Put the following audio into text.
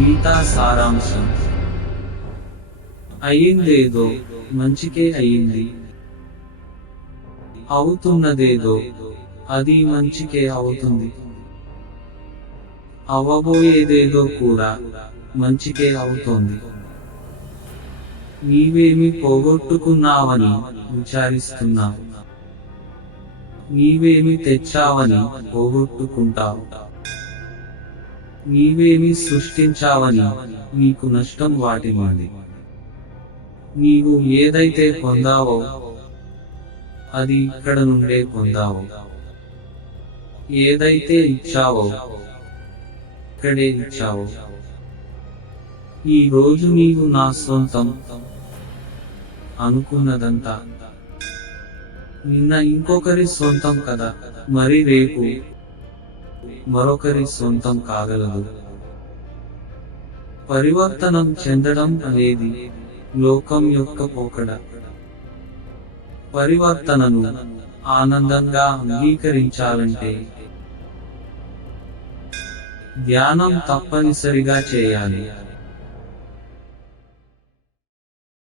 గీతా సారాంశం. అయిందేదో మంచికే అయింది. అవుతున్నదేదో అది మంచికే అవుతుంది. అవ్వబోయేదేదో కూడా మంచికే అవుతోంది. నీవేమి పోగొట్టుకున్నావని విచారిస్తున్నావు. నీవేమి తెచ్చావని పోగొట్టుకుంటావు. నీవేమి సృష్టించావని నీకు నష్టం వాటిల్లింది. నీవు ఏదైతే పొందావో అది ఇక్కడ నుండే పొందావు. ఏదైతే ఇచ్చావో ఇక్కడే ఇచ్చావు. ఈ రోజు నీవు నా సొంతం అనుకున్నదంతా. నిన్న ఇంకొకరి సొంతం కదా మరి రేపు మరొకరి సొంతం కాగలదు. పరివర్తనం చెందడం అనేది లోకం యొక్క పోకడ. పరివర్తనను ఆనందంగా అంగీకరించాలంటే ధ్యానం తప్పనిసరిగా చేయాలి.